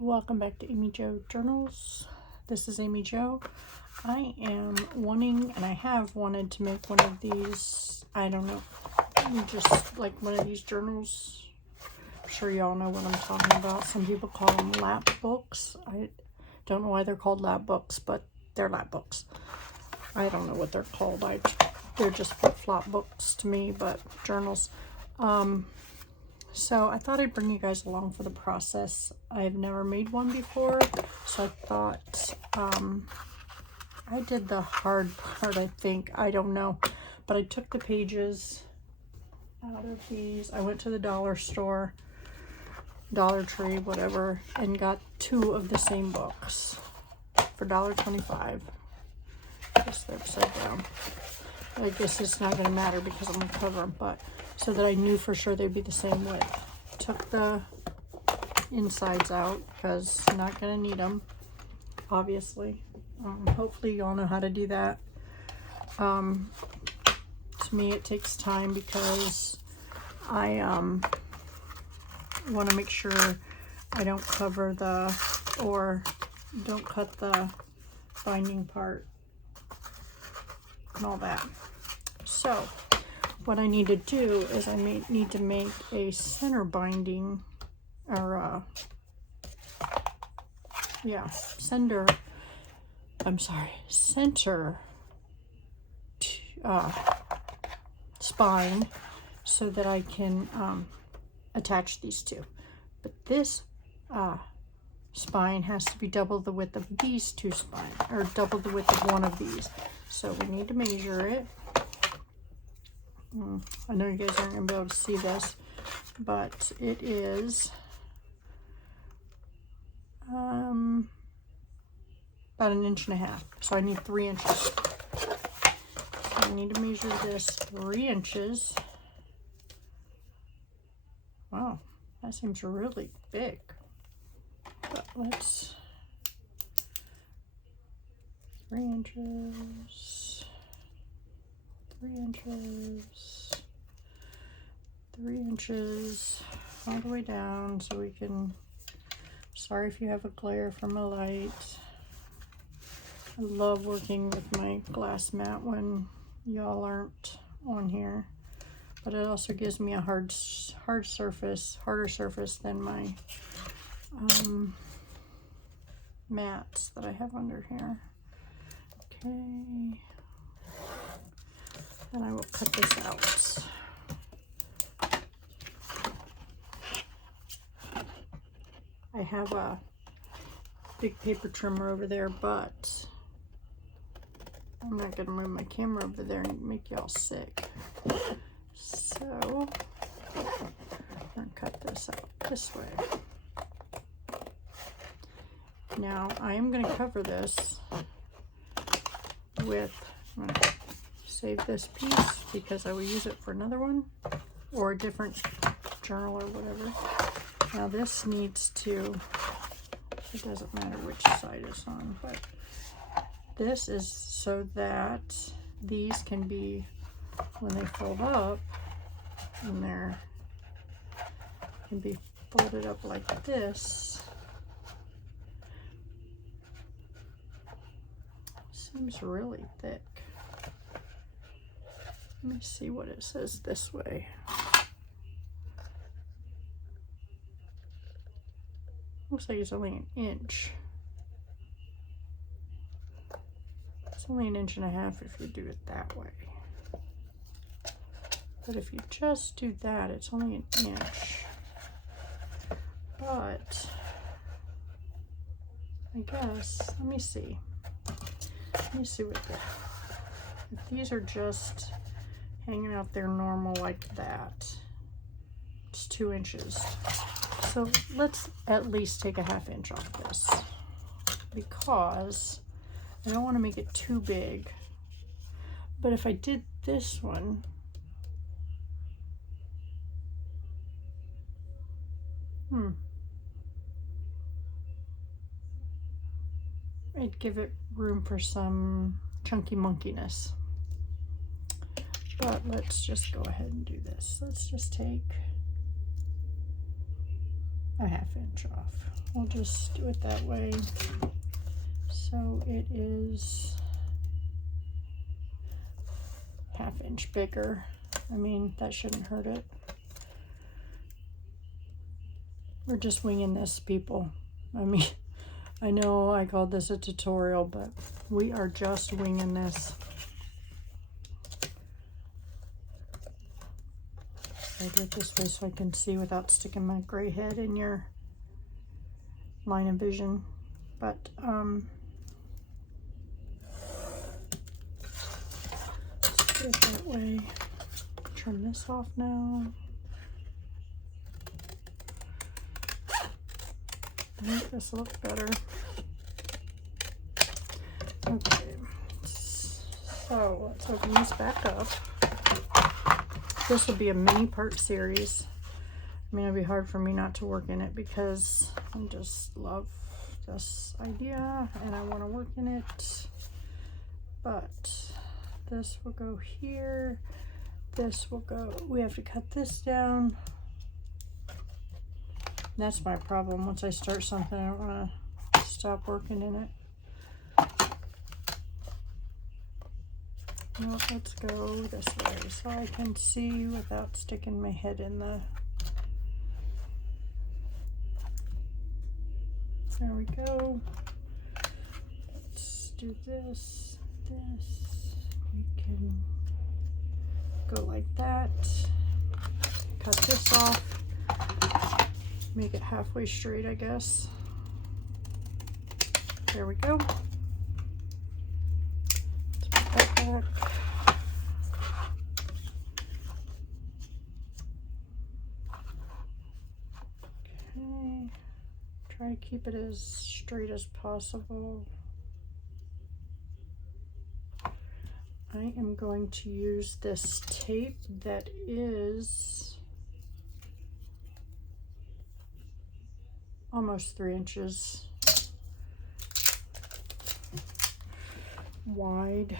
Welcome back to Amy Jo Journals. This is Amy Jo. I am wanting, and I have wanted to make one of these, I don't know, just like one of these journals. I'm sure y'all know what I'm talking about. Some people call them lap books. I don't know why they're called lap books, but they're lap books. I don't know what they're called. They're just flip-flop books to me, but journals. So I thought I'd bring you guys along for the process. I've never made one before, so I thought I did the hard part, I think. I don't know. But I took the pages out of these. I went to the dollar store, Dollar Tree, whatever, and got 2 of the same books for $1.25. I guess they're upside down. I guess it's not going to matter because I'm going to cover them, but so that I knew for sure they'd be the same width. Took the insides out because I'm not going to need them, obviously. Hopefully you all know how to do that. To me it takes time because I want to make sure I don't cover or don't cut the binding part and all that. So what I need to do is I need to make a center binding, or center spine so that I can attach these two. But this spine has to be double the width of these 2 spines, or double the width of one of these. So we need to measure it. I know you guys aren't going to be able to see this, but it is about 1.5 inches. So I need 3 inches. So I need to measure this 3 inches. Wow, that seems really big. But let's 3 inches. 3 inches, 3 inches, all the way down so we can, sorry if you have a glare from a light. I love working with my glass mat when y'all aren't on here, but it also gives me a harder surface than my mats that I have under here. Okay. And I will cut this out. I have a big paper trimmer over there, but I'm not going to move my camera over there and make y'all sick. So I'm going to cut this out this way. Now I am going to cover this with, I'm going to save this piece because I will use it for another one or a different journal or whatever. Now this needs to, it doesn't matter which side it's on, but this is so that these can be, when they fold up, and they're can be folded up like this. Seems really thick. Let me see what it says this way. Looks like it's only 1 inch. It's only 1.5 inches if you do it that way. But if you just do that, it's only 1 inch. But I guess, let me see. Let me see what if these are just hanging out there normal like that, it's 2 inches. So let's at least take a 1/2 inch off this because I don't want to make it too big. But if I did this one, I'd give it room for some chunky monkiness. But let's just go ahead and do this. Let's just take a 1/2 inch off. we'll just do it that way. So it is 1/2 inch bigger. I mean, that shouldn't hurt it. We're just winging this, people. I mean, I know I called this a tutorial, but we are just winging this. I do it this way so I can see without sticking my gray head in your line of vision. But let's do it that way. Turn this off now. Make this look better. Okay, so let's open this back up. This will be a mini part series. I mean, it'll be hard for me not to work in it because I just love this idea and I want to work in it. But this will go here. This will go, we have to cut this down. That's my problem. Once I start something, I don't want to stop working in it. No, let's go this way so I can see without sticking my head in the... There we go. Let's do this, this. We can go like that. Cut this off. Make it halfway straight, I guess. There we go. Let's put that back. Okay. Try to keep it as straight as possible. I am going to use this tape that is almost 3 inches wide.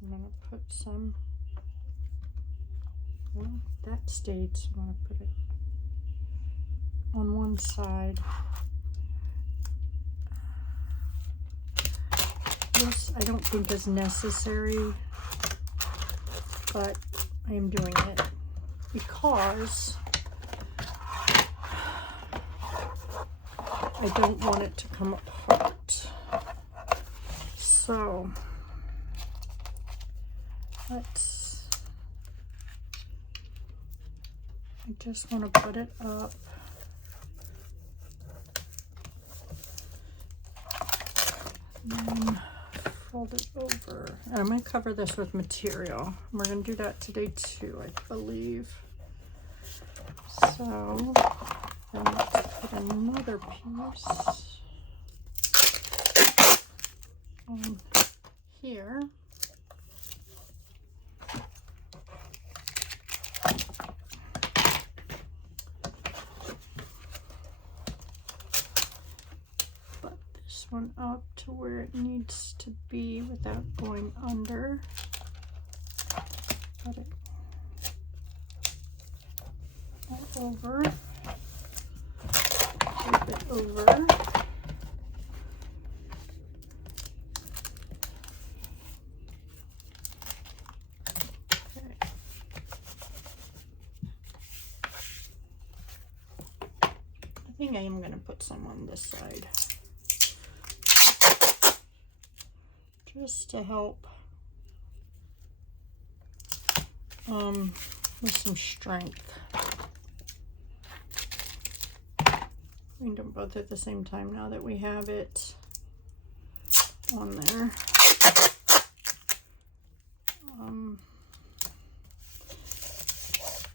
I'm going to put some, well, that stayed, so I'm going to put it on one side. This I don't think is necessary, but I am doing it because I don't want it to come apart. So let's, I just want to put it up. And then fold it over. And I'm going to cover this with material. We're going to do that today too, I believe. So then let's put another piece on here. Put this one up to where it needs to be without going under. Put it all over. Flip it over. Okay. I think I am going to put some on this side, just to help with some strength. We can do them both at the same time now that we have it on there.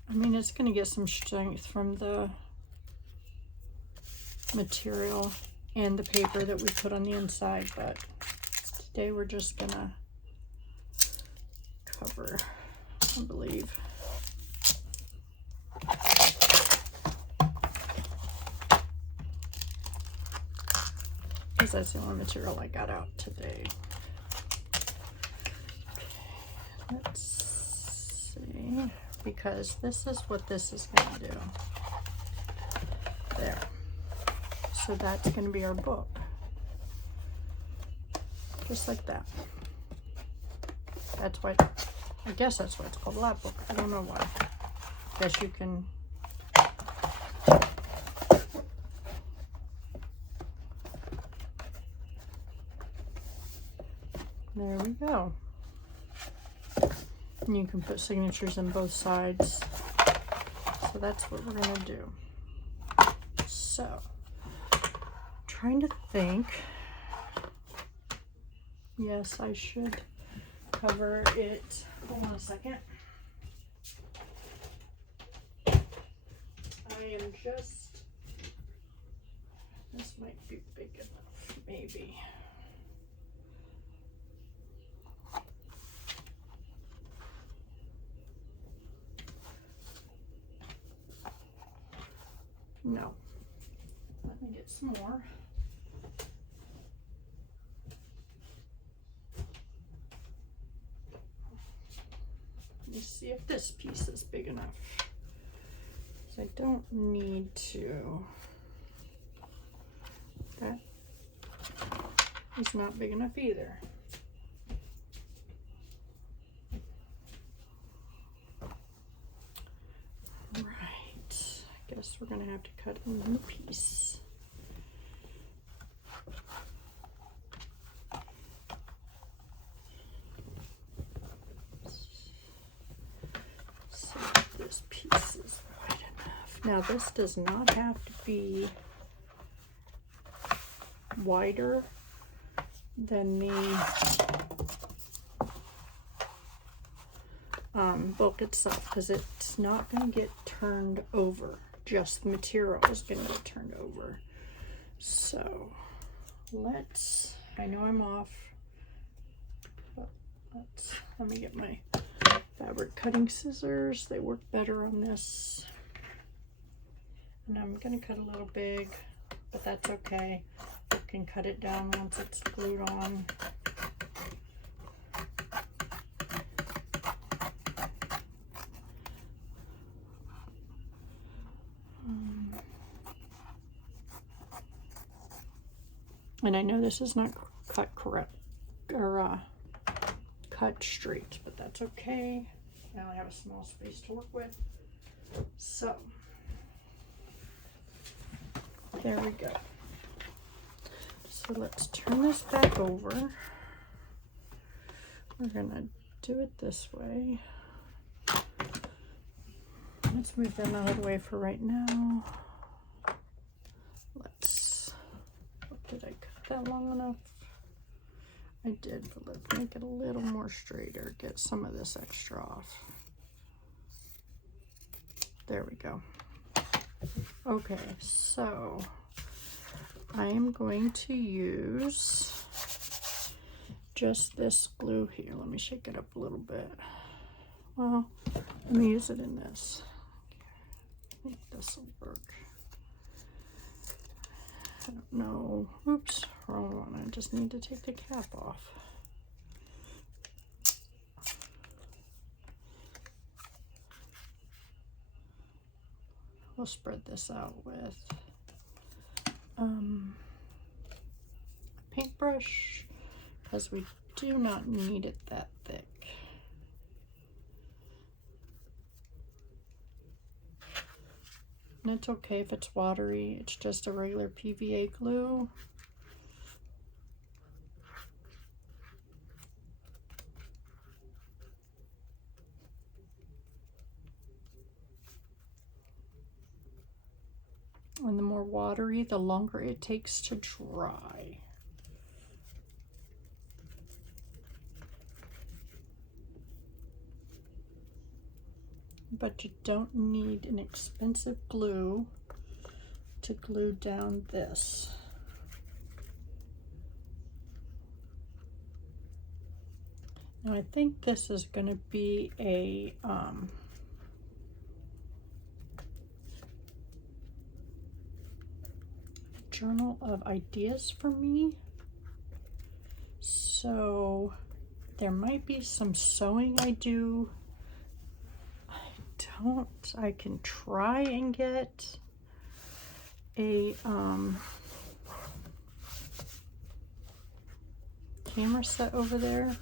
I mean, it's going to get some strength from the material and the paper that we put on the inside, but today we're just going to cover, I believe. Because that's the only material I got out today. Okay, let's see. because this is what this is going to do. There. So that's going to be our book. Just like that. That's why, I guess that's why it's called a lap book. I don't know why. I guess you can. There we go. And you can put signatures in both sides. So that's what we're going to do. So, trying to think. Yes, I should cover it. Hold on a second. I am just, this might be big enough, maybe. No. Let me get some more. Let me see if this piece is big enough. So I don't need to. That is not big enough either. Guess we're gonna have to cut a new piece. So this piece is wide enough. Now this does not have to be wider than the book itself, because it's not going to get turned over. Just the material is going to get turned over. So let's, I know I'm off, but let me get my fabric cutting scissors. They work better on this. And I'm going to cut a little big, but that's okay. You can cut it down once it's glued on. And I know this is not cut correct or cut straight, but that's okay. I only have a small space to work with. So there we go. So let's turn this back over. We're gonna do it this way. Let's move them out of the way for right now. Did I cut that long enough? I did, but let's make it a little more straighter. Get some of this extra off. There we go. Okay, so I am going to use just this glue here. Let me shake it up a little bit. Well, let me use it in this. I think this will work. I don't know. Oops, wrong one. I just need to take the cap off. We'll spread this out with a paintbrush because we do not need it that thick. And it's okay if it's watery, it's just a regular PVA glue. And the more watery, the longer it takes to dry. But you don't need an expensive glue to glue down this. And I think this is going to be a journal of ideas for me. So there might be some sewing I do. I I can try and get a camera set over there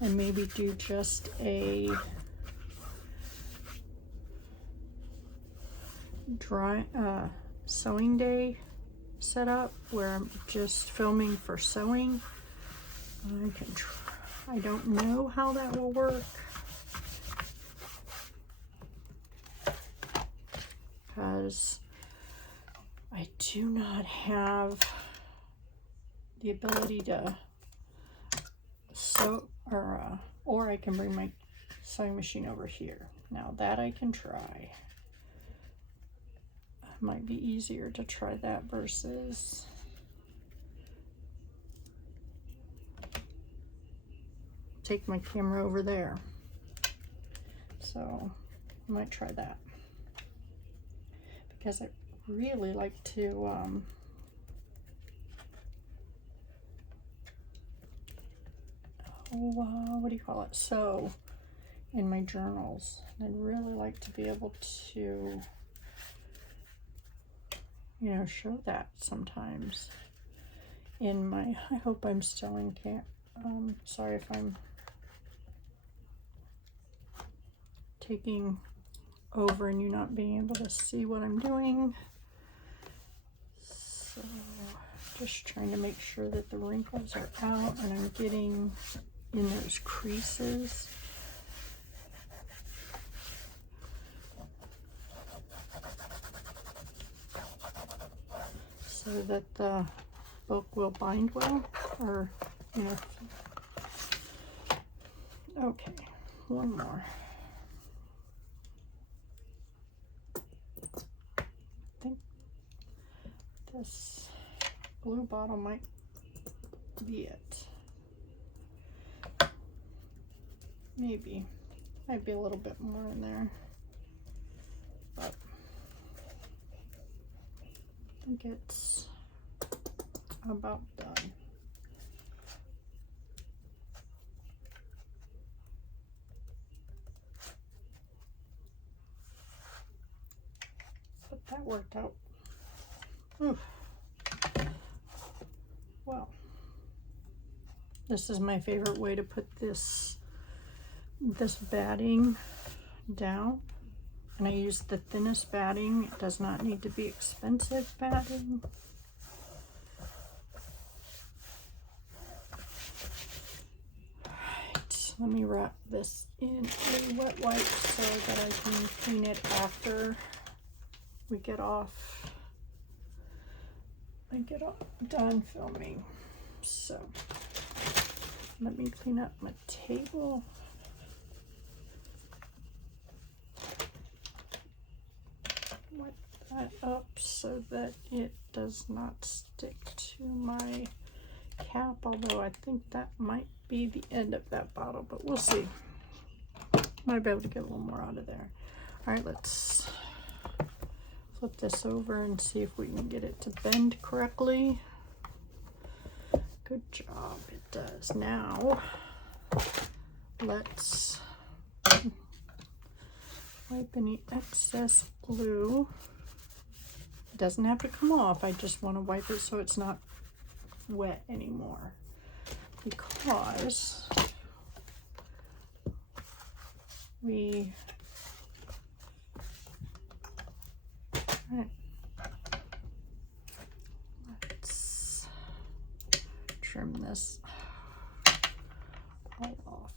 and maybe do just a sewing day setup where I'm just filming for sewing. I can try. I don't know how that will work because I do not have the ability to sew, or I can bring my sewing machine over here. Now that I can try. Might be easier to try that versus take my camera over there. So I might try that because I really like to what do you call it? Sew in my journals. I'd really like to be able to, you know, show that sometimes in my, I hope I'm still in sorry if I'm taking over and you not being able to see what I'm doing. So just trying to make sure that the wrinkles are out and I'm getting in those creases. So that the book will bind well, or, you know. Okay, one more. I think this blue bottle might be it. Maybe. Might be a little bit more in there. But I think it's about done. But that worked out. Oof. Well, this is my favorite way to put this batting down. And I use the thinnest batting. It does not need to be expensive batting. Alright, let me wrap this in a wet wipe so that I can clean it after we get off. I get done filming. So let me clean up my table. Wipe that up so that it does not stick to my cap, although I think that might be the end of that bottle, but we'll see. Might be able to get a little more out of there. All right, let's flip this over and see if we can get it to bend correctly. Good job, it does. Now let's wipe any excess glue. It doesn't have to come off. I just want to wipe it so it's not wet anymore, because we let's trim this all off.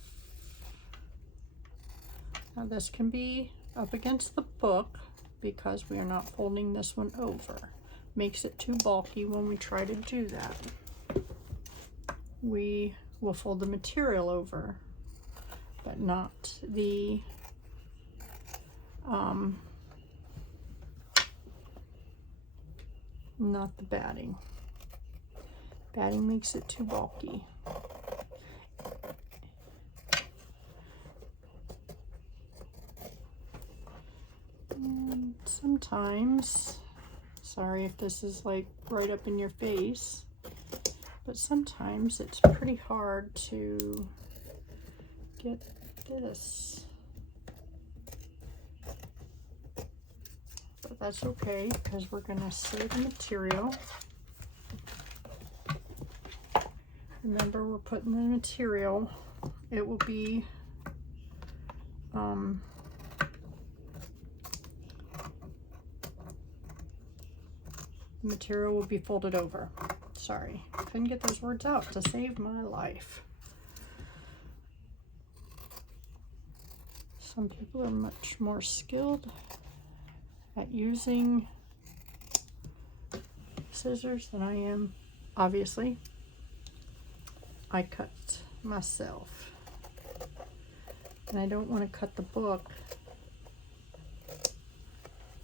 Now this can be up against the book because we are not folding this one over. Makes it too bulky when we try to do that. We will fold the material over, but not the batting. Batting makes it too bulky. And sometimes, sorry if this is like right up in your face, but sometimes it's pretty hard to get this but that's okay because we're gonna save the material. Remember, we're putting the material, it will be the material will be folded over. Sorry, couldn't get those words out to save my life. Some people are much more skilled at using scissors than I am. Obviously, I cut myself, and I don't want to cut the book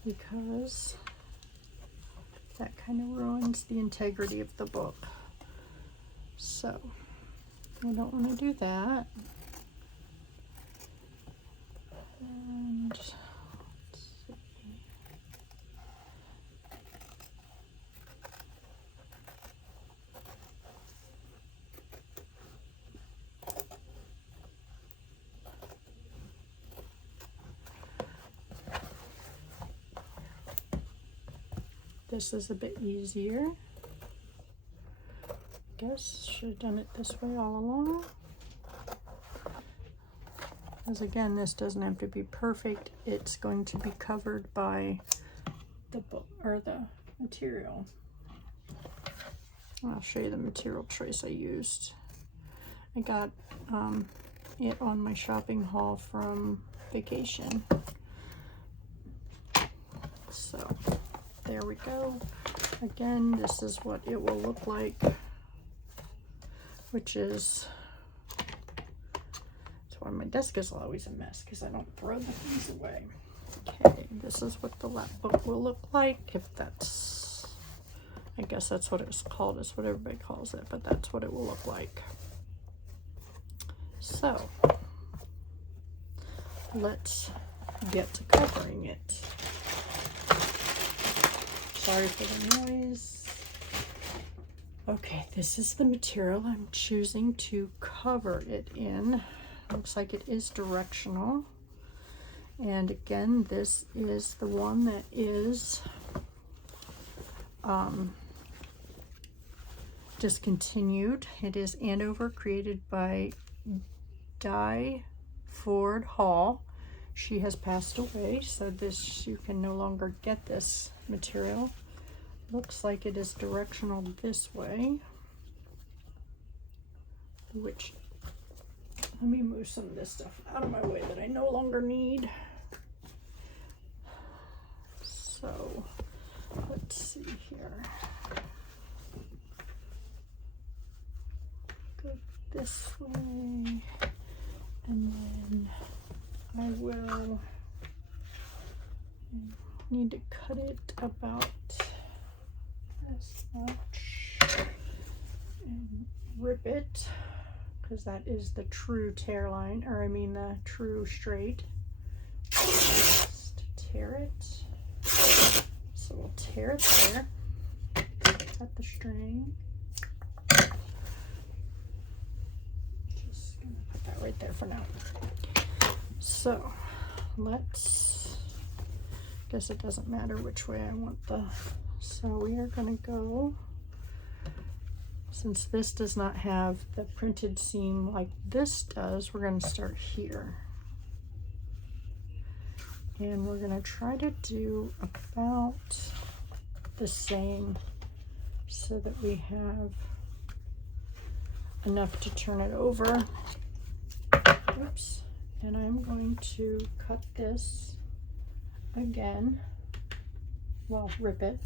because that kind of ruins the integrity of the book. So I don't want to do that. And let's see. This is a bit easier. Guess should have done it this way all along. Because again, this doesn't have to be perfect. It's going to be covered by the book or the material. I'll show you the material choice I used. I got it on my shopping haul from vacation. So there we go. Again, this is what it will look like, which is why my desk is always a mess, because I don't throw the things away. Okay, this is what the lap book will look like, if that's, I guess that's what it's called, it's what everybody calls it, but that's what it will look like. So let's get to covering it. Sorry for the noise. Okay, this is the material I'm choosing to cover it in. Looks like it is directional. And again, this is the one that is discontinued. It is Andover, created by Di Ford Hall. She has passed away, so this, you can no longer get this material. Looks like it is directional this way, which, let me move some of this stuff out of my way that I no longer need. So let's see here. Go this way, and then I will need to cut it about this much and rip it, because that is the true tear line, or I mean the true straight. Just tear it. So we'll tear it there. Cut the string. Just gonna put that right there for now. So let's, guess it doesn't matter which way I want the, so we are gonna go, since this does not have the printed seam like this does, we're going to start here. And we're going to try to do about the same so that we have enough to turn it over. Oops. And I'm going to cut this again, well, rip it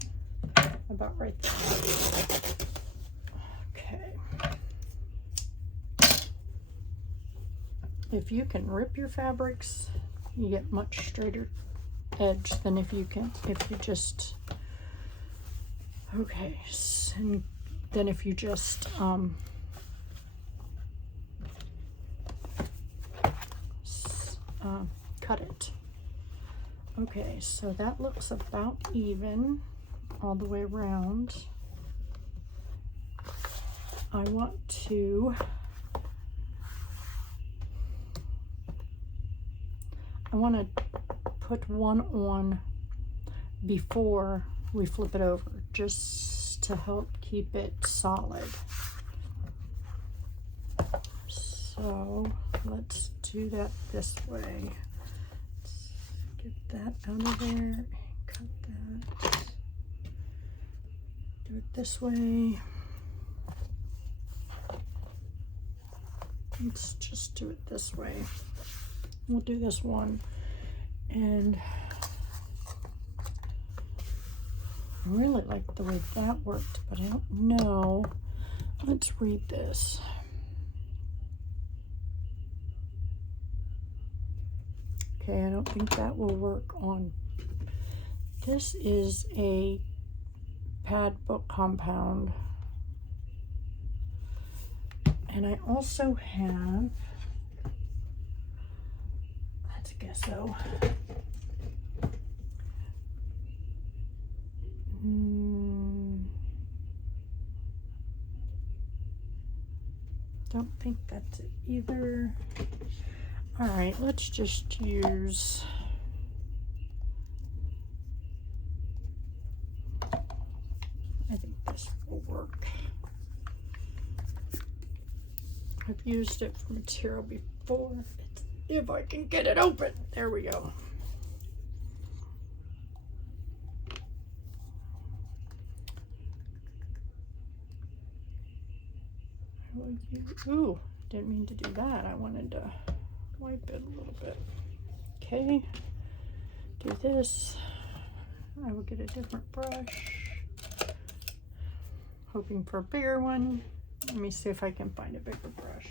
about right there. If you can rip your fabrics, you get much straighter edge than if you just, okay, and then if you just cut it. Okay, so that looks about even all the way around. I want to put one on before we flip it over, just to help keep it solid. So let's do that this way. Let's get that out of there and cut that. Do it this way. Let's just do it this way. We'll do this one, and I really like the way that worked, but I don't know. Let's read this. Okay, I don't think that will work on. This is a pad book compound. And I also have, that's a gesso. Don't think that's it either. All right, let's just use, I think this will work. I've used it for material before. If I can get it open. There we go. Ooh, didn't mean to do that. I wanted to wipe it a little bit. Okay, do this. I will get a different brush. Hoping for a bigger one. Let me see if I can find a bigger brush.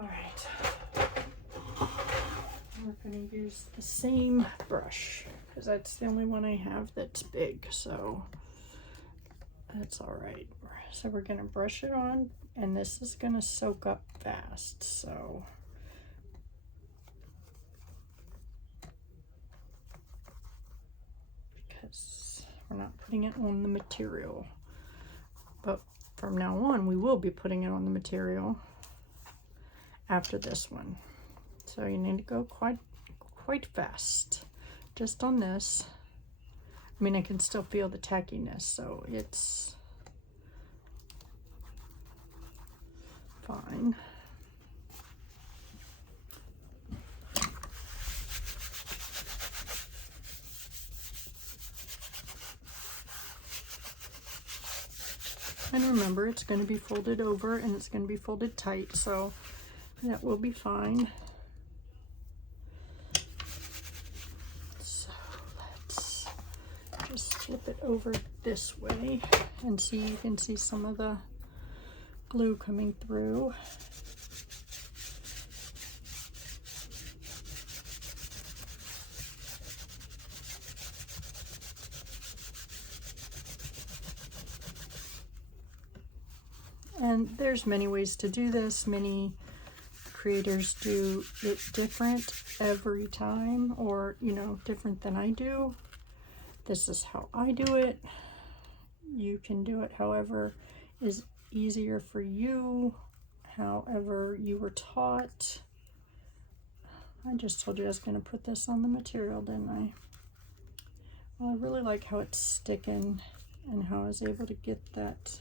All right. We're going to use the same brush, because that's the only one I have that's big, so that's all right. So we're going to brush it on, and this is going to soak up fast, so because we're not putting it on the material, but from now on we will be putting it on the material after this one. So you need to go quite fast just on this. I mean, I can still feel the tackiness, so it's fine. And remember, it's going to be folded over and it's going to be folded tight, so that will be fine. So let's just flip it over this way and see, you can see some of the glue coming through. And there's many ways to do this. Many creators do it different every time, or, you know, different than I do. This is how I do it. You can do it however is easier for you, however you were taught. I just told you I was going to put this on the material, didn't I? Well, I really like how it's sticking and how I was able to get that,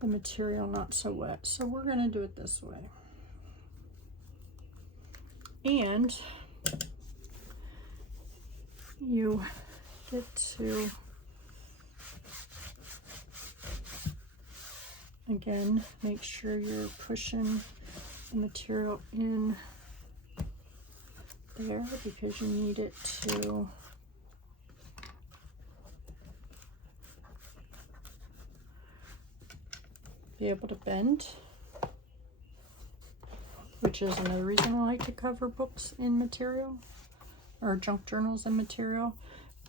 the material not so wet. So we're going to do it this way. And you get to, again, make sure you're pushing the material in there, because you need it to be able to bend, which is another reason I like to cover books in material, or junk journals in material,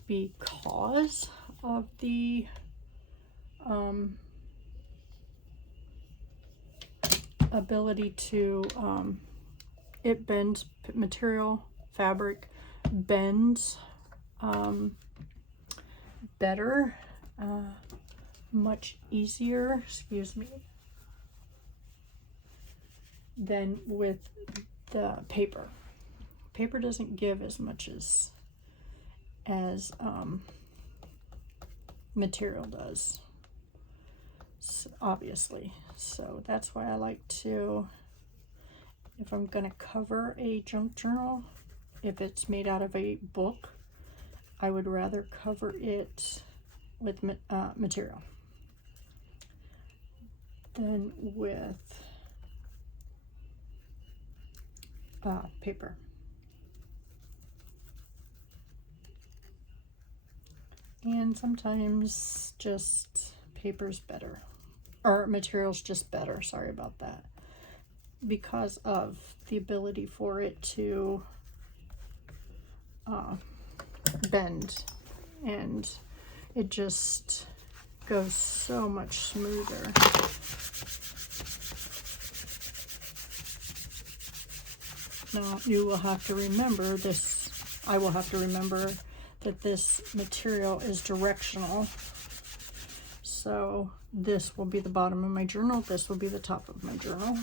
because of the ability to it bends, material, fabric bends better, much easier, excuse me, than with the paper. Paper doesn't give as much as material does, so obviously. So that's why I like to, if I'm going to cover a junk journal, if it's made out of a book, I would rather cover it with material than with paper. And sometimes just paper's better, or material's just better, sorry about that, because of the ability for it to bend, and it just goes so much smoother. Now you will have to remember this, I will have to remember that this material is directional. So this will be the bottom of my journal, this will be the top of my journal.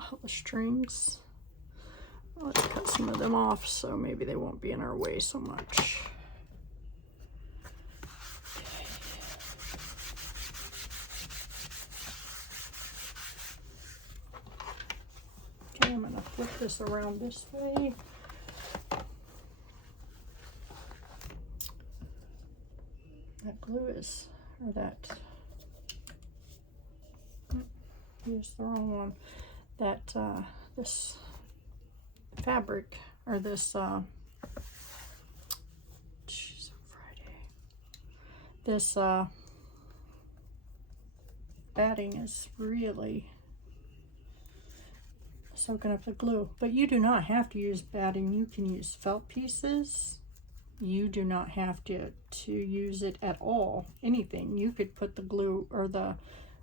All the strings, let's cut some of them off so maybe they won't be in our way so much. Okay, I'm gonna flip this around this way. That glue is, or that, here's the wrong one. That this fabric, or this geez, Friday, this batting is really soaking up the glue. But you do not have to use batting, you can use felt pieces. You do not have to use it at all, anything. You could put the glue or the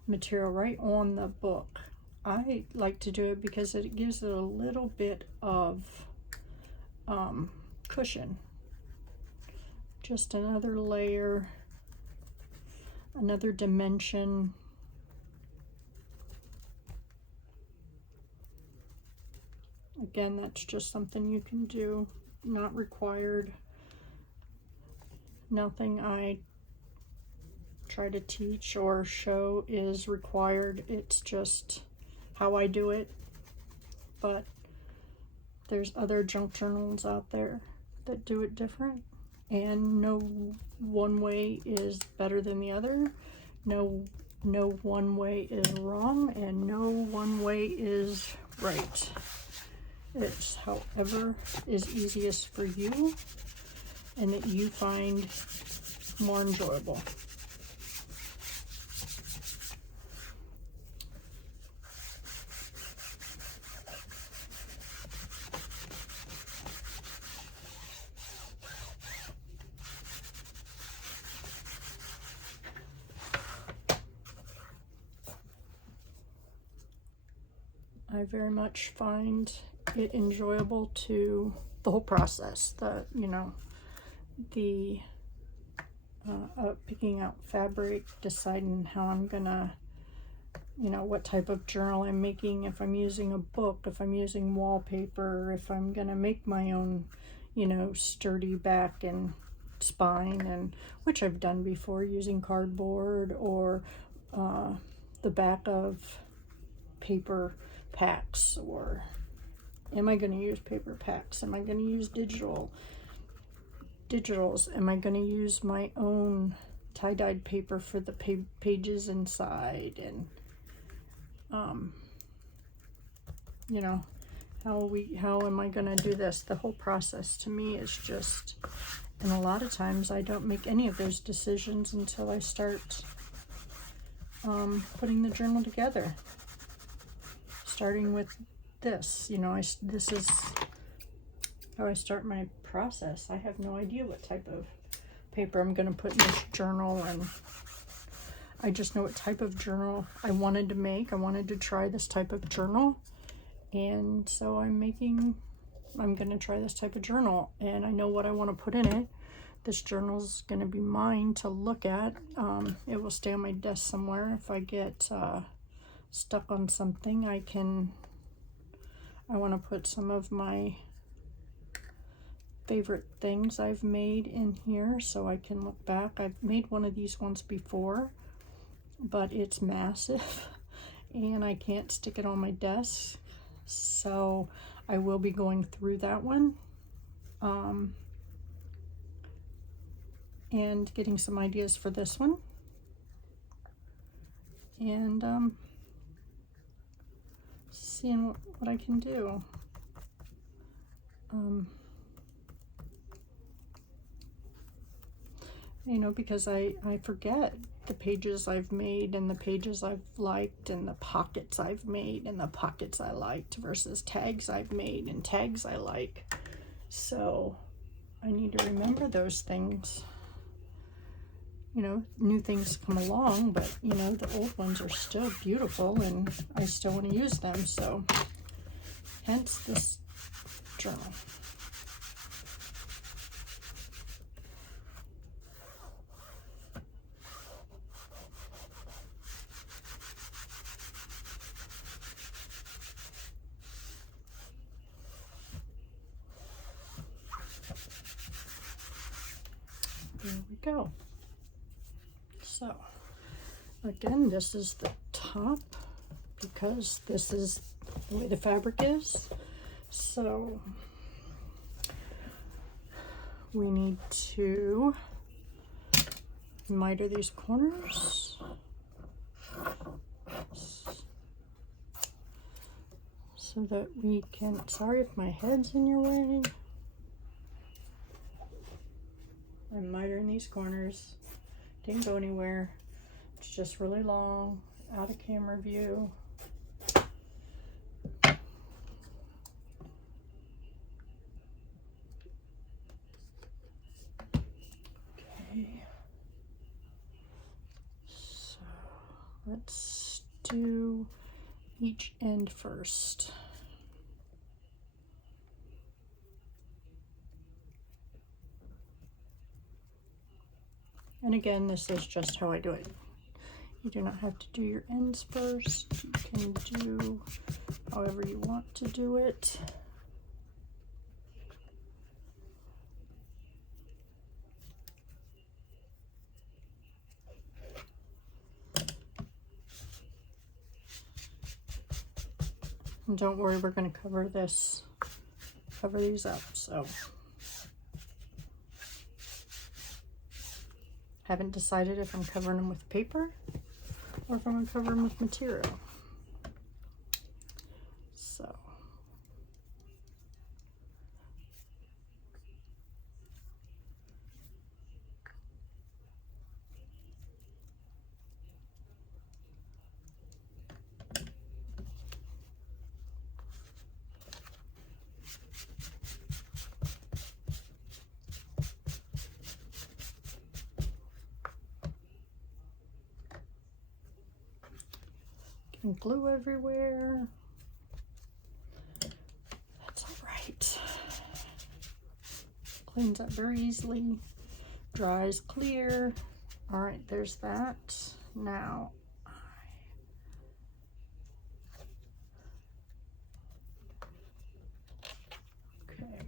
material right on the book. I like to do it because it gives it a little bit of cushion. Just another layer, another dimension. Again, that's just something you can do, not required. Nothing I try to teach or show is required. It's just how I do it. But there's other junk journals out there that do it different, and no one way is better than the other. No one way is wrong, and no one way is right. It's however is easiest for you and that you find more enjoyable. I very much find it enjoyable to the whole process, the picking out fabric, deciding how I'm gonna, what type of journal I'm making, if I'm using a book, if I'm using wallpaper, if I'm gonna make my own, sturdy back and spine, and which I've done before using cardboard or the back of paper packs. Or am I going to use paper packs? Am I going to use digitals? Am I going to use my own tie-dyed paper for the pages inside? And how am I going to do this? The whole process to me is just, and a lot of times I don't make any of those decisions until I start putting the journal together. Starting with this, this is how I start my process. I have no idea what type of paper I'm going to put in this journal, and I just know what type of journal I wanted to make. I wanted to try this type of journal. And so I'm going to try this type of journal. And I know what I want to put in it. This journal's going to be mine to look at. It will stay on my desk somewhere. If I get stuck on something, I want to put some of my favorite things I've made in here so I can look back. I've made one of these once before, but it's massive and I can't stick it on my desk. So I will be going through that one and getting some ideas for this one. And seeing what I can do. You know, because I forget the pages I've made and the pages I've liked and the pockets I've made and the pockets I liked versus tags I've made and tags I like. So I need to remember those things. You know, new things come along, but you know, the old ones are still beautiful and I still want to use them. So hence this journal. There we go. So again, this is the top because this is the way the fabric is. So we need to miter these corners so that we can, sorry if my head's in your way. I'm mitering these corners. Didn't go anywhere. It's just really long, out of camera view. Okay. So let's do each end first. And again, this is just how I do it. You do not have to do your ends first. You can do however you want to do it. And don't worry, we're going to cover these up. So haven't decided if I'm covering them with paper or if I'm going to cover them with material. So and glue everywhere. That's all right. Cleans up very easily. Dries clear. All right, there's that. Now, okay.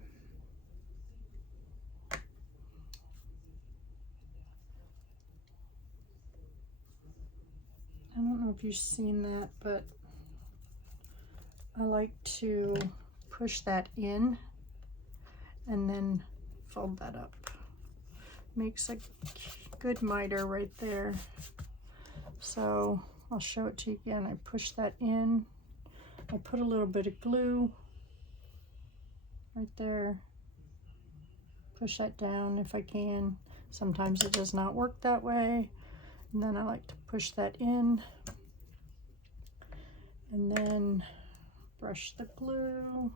I don't know if you've seen that, but I like to push that in and then fold that up. Makes a good miter right there. So I'll show it to you again. I push that in. I put a little bit of glue right there. Push that down if I can. Sometimes it does not work that way. And then I like to push that in and then brush the glue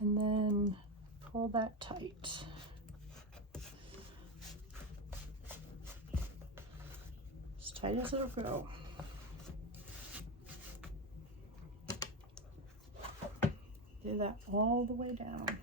and then pull that tight. tight as it'll go. Do that all the way down.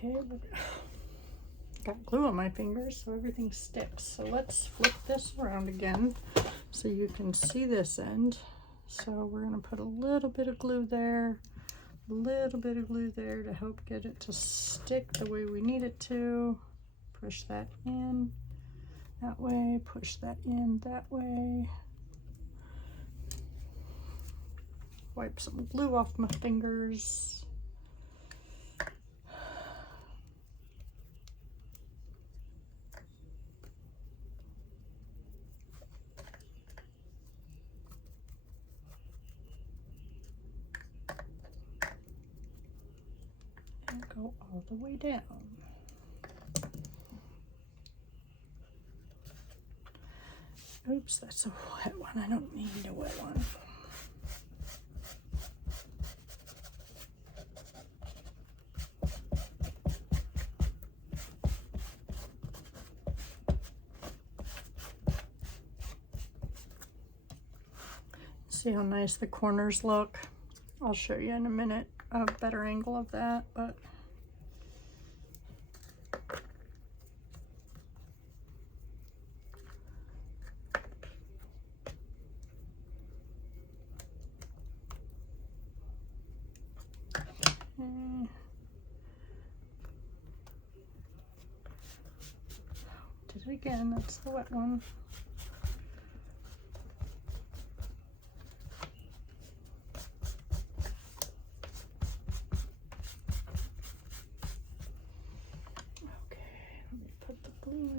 Okay, got glue on my fingers so everything sticks. So let's flip this around again so you can see this end. So we're gonna put a little bit of glue there, a little bit of glue there to help get it to stick the way we need it to. Push that in that way, push that in that way. Wipe some glue off my fingers. Go all the way down. Oops, that's a wet one. I don't need a wet one. See how nice the corners look? I'll show you in a minute a better angle of that, but did it again. That's the wet one.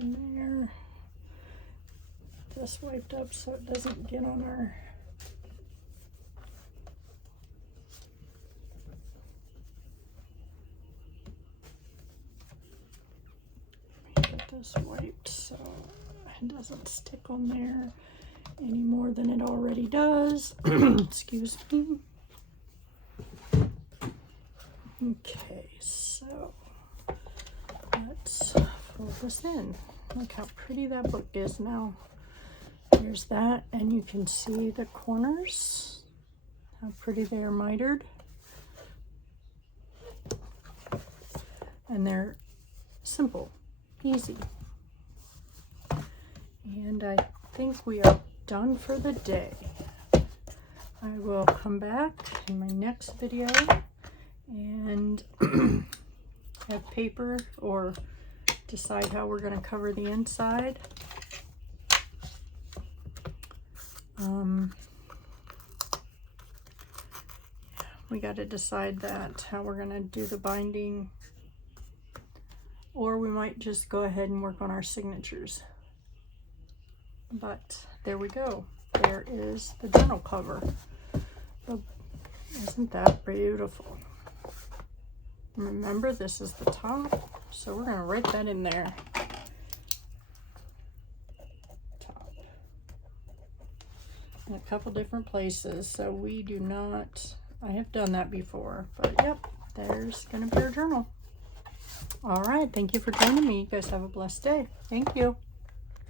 In there, this wiped up so it doesn't get on our get this wiped so it doesn't stick on there any more than it already does. Excuse me. Okay, so let's fold this in. Look how pretty that book is now. There's that, and you can see the corners, how pretty they are mitered. And they're simple, easy. And I think we are done for the day. I will come back in my next video and have paper or decide how we're going to cover the inside. We got to decide that, how we're going to do the binding, or we might just go ahead and work on our signatures. But there we go. There is the journal cover. Oh, isn't that beautiful? Remember, this is the top. So we're going to write that in there. Top. In a couple different places. So we do not, I have done that before. But yep, there's going to be our journal. All right. Thank you for joining me. You guys have a blessed day. Thank you.